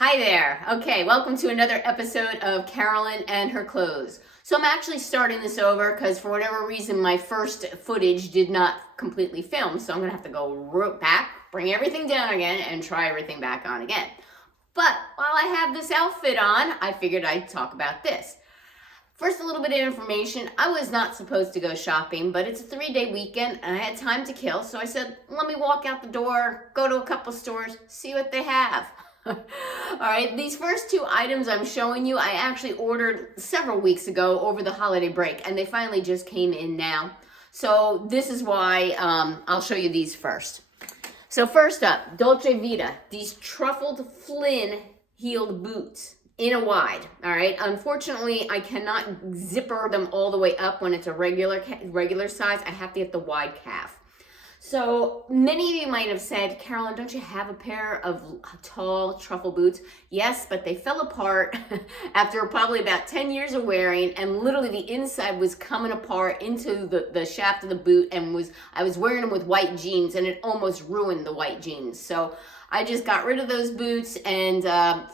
Hi there. Okay, welcome to another episode of Carolyn and Her Clothes. So I'm actually starting this over because for whatever reason my first footage did not completely film. So I'm going to have to go back, bring everything down again, and try everything back on again. But while I have this outfit on, I figured I'd talk about this. First, a little bit of information. I was not supposed to go shopping, but it's a 3-day weekend and I had time to kill. So I said, let me walk out the door, go to a couple stores, see what they have. All right, these first two items I'm showing you, I actually ordered several weeks ago over the holiday break, and they finally just came in now. So this is why I'll show you these first. So first up, Dolce Vita, these truffled Flynn heeled boots in a wide, all right? Unfortunately, I cannot zipper them all the way up when it's a regular size. I have to get the wide calf. So many of you might have said, Carolyn, don't you have a pair of tall truffle boots? Yes, but they fell apart after probably about 10 years of wearing, and literally the inside was coming apart into the shaft of the boot, and I was wearing them with white jeans, and it almost ruined the white jeans. So I just got rid of those boots, and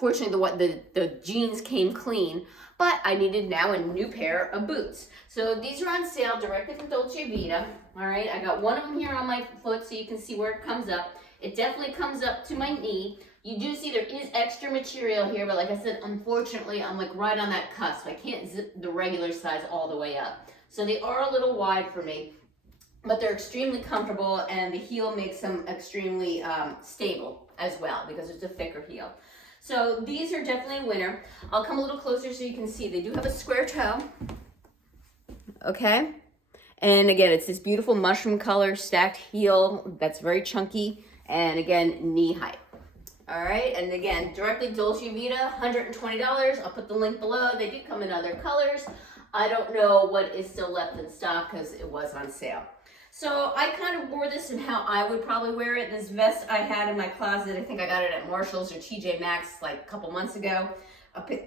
fortunately the jeans came clean, but I needed now a new pair of boots. So these are on sale directly from Dolce Vita. All right, I got one of them here on my foot so you can see where it comes up. It definitely comes up to my knee. You do see there is extra material here, but like I said, unfortunately, I'm like right on that cusp. I can't zip the regular size all the way up. So they are a little wide for me, but they're extremely comfortable, and the heel makes them extremely stable as well because it's a thicker heel. So these are definitely a winner. I'll come a little closer so you can see. They do have a square toe. Okay. And again, it's this beautiful mushroom color stacked heel that's very chunky, and again, knee height. All right, and again, directly Dolce Vita, $120. I'll put the link below. They do come in other colors. I don't know what is still left in stock because it was on sale. So I kind of wore this in how I would probably wear it. This vest I had in my closet, I think I got it at Marshall's or TJ Maxx like a couple months ago.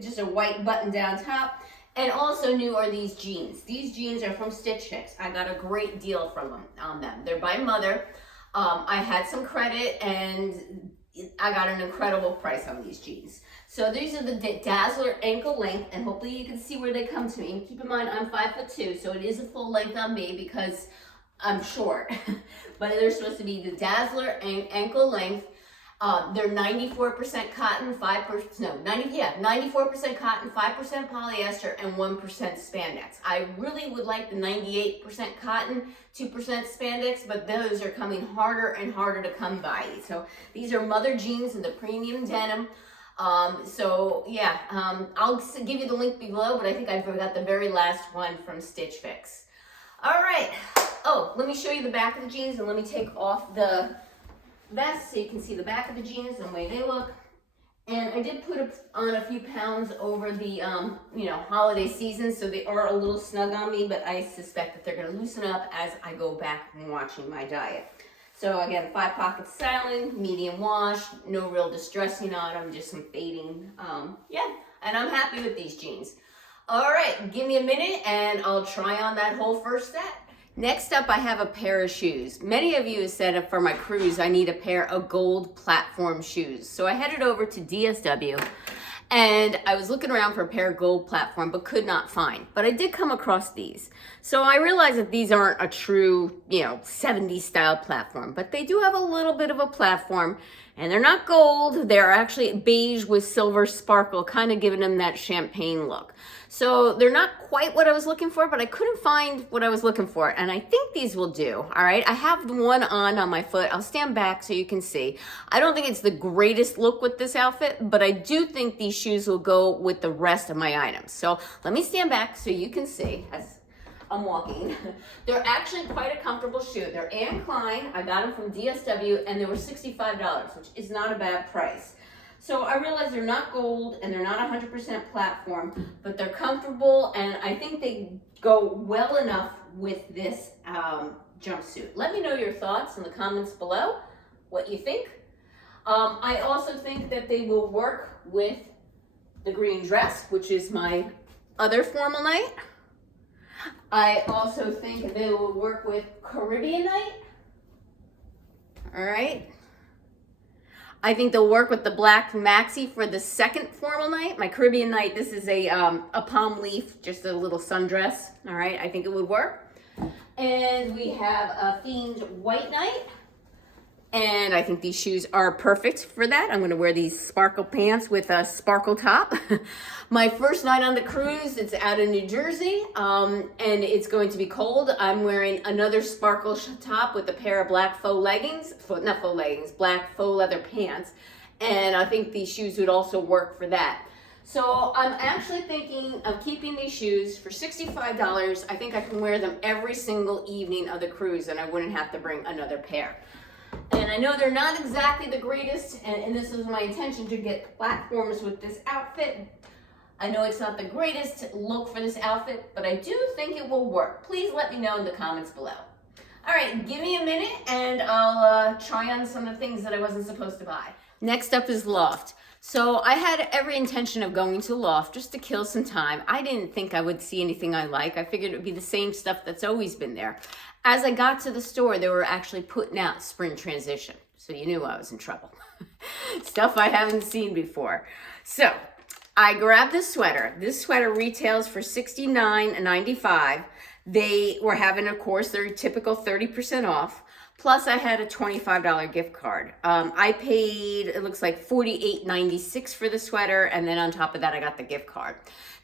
Just a white button down top. And also new are these jeans. These jeans are from Stitch Fix. I got a great deal from them on them. They're by Mother. I had some credit and I got an incredible price on these jeans. So these are the Dazzler ankle length, and hopefully you can see where they come to me. And keep in mind, I'm 5'2", so it is a full length on me because I'm short. But they're supposed to be the Dazzler ankle length. They're 94% cotton, 94% cotton, 5% polyester, and 1% spandex. I really would like the 98% cotton, 2% spandex, but those are coming harder and harder to come by. So these are Mother jeans in the premium denim. I'll give you the link below, but I think I forgot the very last one from Stitch Fix. All right. Oh, let me show you the back of the jeans, and let me take off the vest so you can see the back of the jeans and the way they look. And I did put on a few pounds over the holiday season, so they are a little snug on me, but I suspect that they're going to loosen up as I go back and watching my diet. So again, 5 pocket styling, medium wash, no real distressing on them, just some fading. And I'm happy with these jeans. All right, give me a minute and I'll try on that whole first set. Next up, I have a pair of shoes. Many of you have said for my cruise, I need a pair of gold platform shoes. So I headed over to DSW and I was looking around for a pair of gold platform, but could not find. But I did come across these. So I realized that these aren't a true, 70s style platform, but they do have a little bit of a platform, and they're not gold. They're actually beige with silver sparkle, kind of giving them that champagne look. So they're not quite what I was looking for, but I couldn't find what I was looking for, and I think these will do. All right, I have the one on my foot. I'll stand back so you can see. I don't think it's the greatest look with this outfit, but I do think these shoes will go with the rest of my items. So let me stand back so you can see as I'm walking. They're actually quite a comfortable shoe. They're Klein. I got them from DSW, and they were $65, which is not a bad price. So I realize they're not gold and they're not 100% platform, but they're comfortable, and I think they go well enough with this jumpsuit. Let me know your thoughts in the comments below, what you think. I also think that they will work with the green dress, which is my other formal night. I also think they will work with Caribbean night. All right. I think they'll work with the black maxi for the second formal night. My Caribbean night, this is a palm leaf, just a little sundress. All right, I think it would work. And we have a themed white night. And I think these shoes are perfect for that. I'm gonna wear these sparkle pants with a sparkle top. My first night on the cruise, it's out in New Jersey, and it's going to be cold. I'm wearing another sparkle top with a pair of black faux leggings, not faux leggings, black faux leather pants. And I think these shoes would also work for that. So I'm actually thinking of keeping these shoes for $65. I think I can wear them every single evening of the cruise and I wouldn't have to bring another pair. And I know they're not exactly the greatest, and this is my intention to get platforms with this outfit. I know it's not the greatest look for this outfit, but I do think it will work. Please let me know in the comments below. All right, give me a minute and I'll try on some of the things that I wasn't supposed to buy. Next up is Loft. So I had every intention of going to Loft just to kill some time. I didn't think I would see anything I like. I figured it would be the same stuff that's always been there. As I got to the store, they were actually putting out spring transition. So you knew I was in trouble. Stuff I haven't seen before. So I grabbed this sweater. This sweater retails for $69.95. They were having, of course, their typical 30% off. Plus I had a $25 gift card. I paid, it looks like $48.96 for the sweater. And then on top of that, I got the gift card.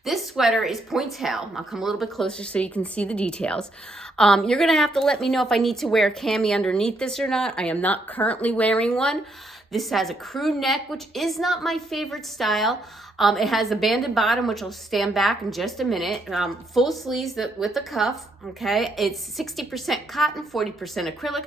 This sweater is pointel. I'll come a little bit closer so you can see the details. You're gonna have to let me know if I need to wear a cami underneath this or not. I am not currently wearing one. This has a crew neck, which is not my favorite style. It has a banded bottom, which will stand back in just a minute. Full sleeves with a cuff, okay? It's 60% cotton, 40% acrylic.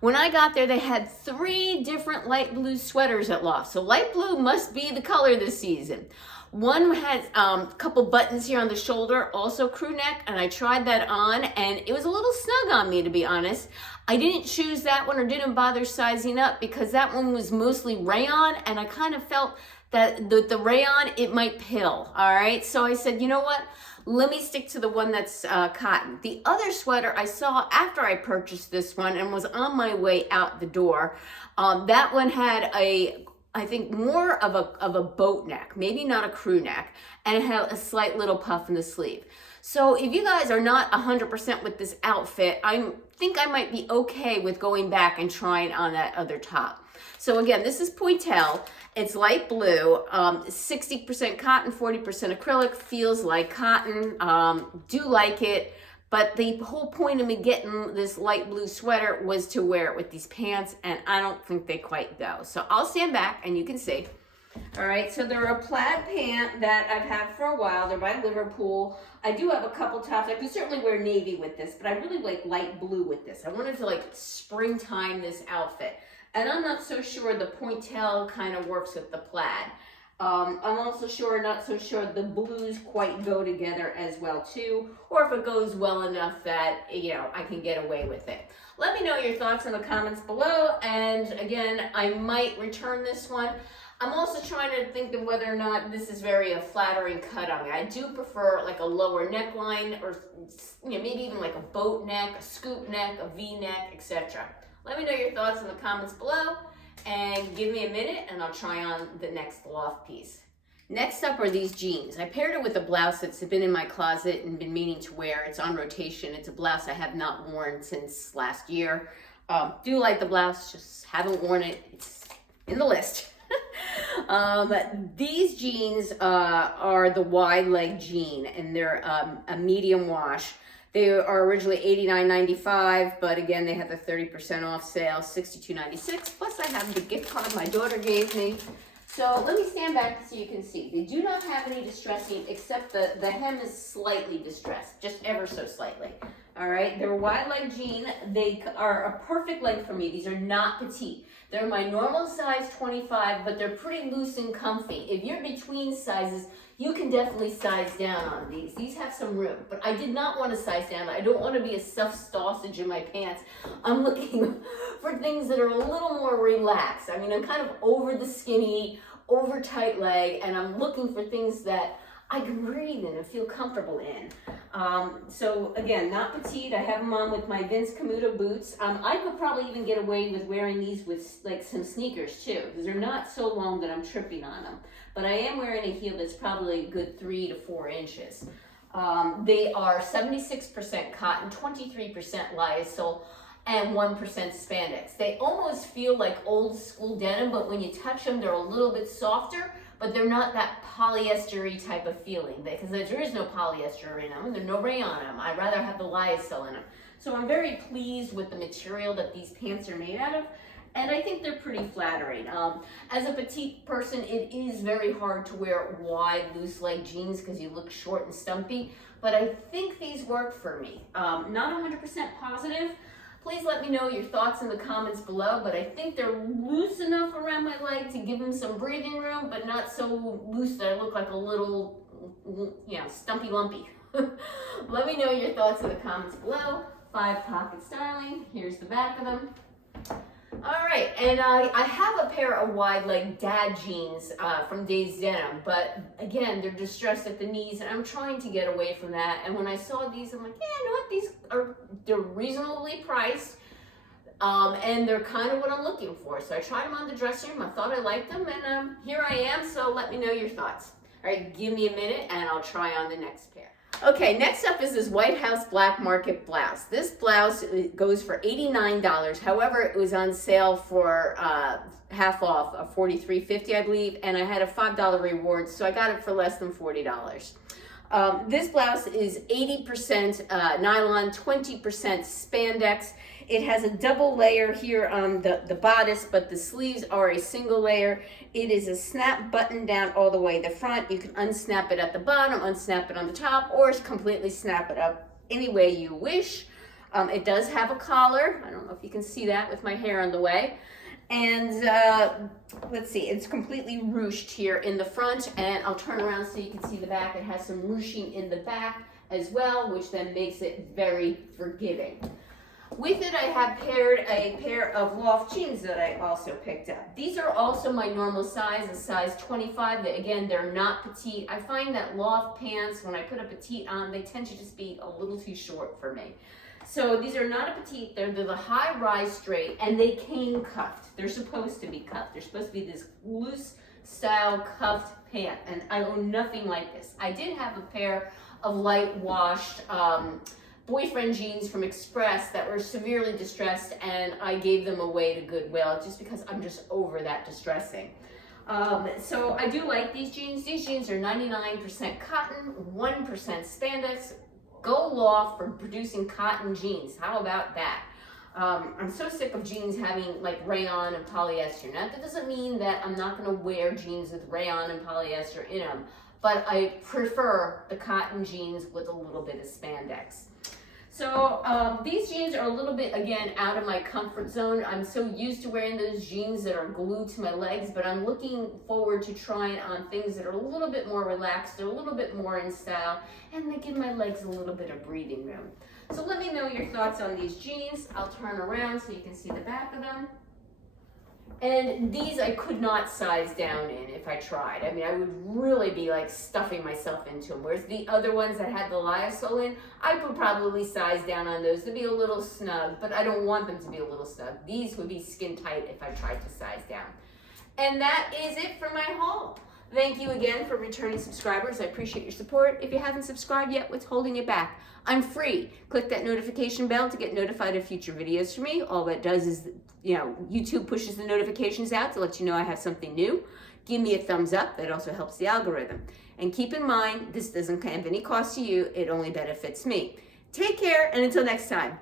When I got there, they had 3 different light blue sweaters at Loft. So light blue must be the color this season. One has a couple buttons here on the shoulder, also crew neck, and I tried that on, and it was a little snug on me, to be honest. I didn't choose that one or didn't bother sizing up because that one was mostly rayon, and I kind of felt that the rayon, it might pill, all right? So I said, you know what? Let me stick to the one that's cotton. The other sweater I saw after I purchased this one and was on my way out the door, that one had I think more of a boat neck, maybe not a crew neck, and it had a slight little puff in the sleeve. So if you guys are not 100% with this outfit, I think I might be okay with going back and trying on that other top. So again, this is pointel. It's light blue, 60% cotton, 40% acrylic, feels like cotton, do like it. But the whole point of me getting this light blue sweater was to wear it with these pants, and I don't think they quite go. So I'll stand back and you can see. All right, so they're a plaid pant that I've had for a while. They're by Liverpool. I do have a couple tops. I could certainly wear navy with this, but I really like light blue with this. I wanted to like springtime this outfit. And I'm not so sure the pointel kind of works with the plaid. I'm also not so sure the blues quite go together as well too, or if it goes well enough that, you know, I can get away with it. Let me know your thoughts in the comments below, and again, I might return this one. I'm also trying to think of whether or not this is very a flattering cut on me. I do prefer like a lower neckline, or you know, maybe even like a boat neck, a scoop neck, a V-neck, etc. Let me know your thoughts in the comments below. And give me a minute and I'll try on the next Loft piece. Next up are these jeans. I paired it with a blouse that's been in my closet and been meaning to wear. It's on rotation. It's a blouse I have not worn since last year. Do like the blouse, just haven't worn it. It's in the list. These jeans are the wide leg jean, and they're a medium wash. They are originally $89.95, but again, they have the 30% off sale, $62.96. Plus, I have the gift card my daughter gave me. So let me stand back so you can see. They do not have any distressing, except the hem is slightly distressed, just ever so slightly. All right, they're wide leg jean. They are a perfect length for me. These are not petite. They're my normal size 25, but they're pretty loose and comfy. If you're between sizes, you can definitely size down on these. These have some room, but I did not want to size down. I don't want to be a stuffed sausage in my pants. I'm looking for things that are a little more relaxed. I mean, I'm kind of over the skinny, over tight leg, and I'm looking for things that I can breathe in and feel comfortable in. So again, not petite. I have them on with my Vince Camuto boots. I could probably even get away with wearing these with like some sneakers too, because they're not so long that I'm tripping on them. But I am wearing a heel that's probably a good 3 to 4 inches. They are 76% cotton, 23% lyocell, and 1% spandex. They almost feel like old school denim, but when you touch them, they're a little bit softer, but they're not that polyester-y type of feeling, because there is no polyester in them, and there's no rayon in them. I'd rather have the lyocell in them. So I'm very pleased with the material that these pants are made out of, and I think they're pretty flattering. As a petite person, it is very hard to wear wide, loose leg jeans because you look short and stumpy, but I think these work for me. Not 100% positive. Please let me know your thoughts in the comments below, but I think they're loose enough around my leg to give them some breathing room, but not so loose that I look like a little, stumpy lumpy. Let me know your thoughts in the comments below. 5-pocket styling. Here's the back of them. All right, and I have a pair of wide leg dad jeans from Days Denim, but again, they're distressed at the knees, and I'm trying to get away from that. And when I saw these, I'm like, yeah, you know what? They're reasonably priced, and they're kind of what I'm looking for. So I tried them on the dressing room. I thought I liked them, and here I am. So let me know your thoughts. All right, give me a minute, and I'll try on the next pair. Okay, next up is this White House Black Market blouse. This blouse goes for $89. However, it was on sale for half off of $43.50, I believe, and I had a $5 reward, so I got it for less than $40. This blouse is 80% nylon, 20% spandex. It has a double layer here on the bodice, but the sleeves are a single layer. It is a snap button down all the way the front. You can unsnap it at the bottom, unsnap it on the top, or completely snap it up any way you wish. It does have a collar. I don't know if you can see that with my hair on the way. And let's see, it's completely ruched here in the front, and I'll turn around so you can see the back. It has some ruching in the back as well, which then makes it very forgiving. With it, I have paired a pair of Loft jeans that I also picked up. These are also my normal size, a size 25. Again, they're not petite. I find that Loft pants, when I put a petite on, they tend to just be a little too short for me. So these are not a petite, they're the high-rise straight, and they came cuffed. They're supposed to be cuffed. They're supposed to be this loose style cuffed pant, and I own nothing like this. I did have a pair of light washed boyfriend jeans from Express that were severely distressed, and I gave them away to Goodwill just because I'm just over that distressing. So I do like these jeans. These jeans are 99% cotton, 1% spandex. Go Loft for producing cotton jeans. How about that? I'm so sick of jeans having like rayon and polyester. Now, that doesn't mean that I'm not going to wear jeans with rayon and polyester in them, but I prefer the cotton jeans with a little bit of spandex. So these jeans are a little bit, again, out of my comfort zone. I'm so used to wearing those jeans that are glued to my legs, but I'm looking forward to trying on things that are a little bit more relaxed, they're a little bit more in style, and they give my legs a little bit of breathing room. So let me know your thoughts on these jeans. I'll turn around so you can see the back of them. And these I could not size down in if I tried. I mean, I would really be like stuffing myself into them. Whereas the other ones that had the lyocell in, I would probably size down on those to be a little snug, but I don't want them to be a little snug. These would be skin tight if I tried to size down. And that is it for my haul. Thank you again for returning subscribers. I appreciate your support. If you haven't subscribed yet, what's holding you back? I'm free. Click that notification bell to get notified of future videos from me. All that does is, YouTube pushes the notifications out to let you know I have something new. Give me a thumbs up. That also helps the algorithm. And keep in mind, this doesn't have any cost to you. It only benefits me. Take care, and until next time.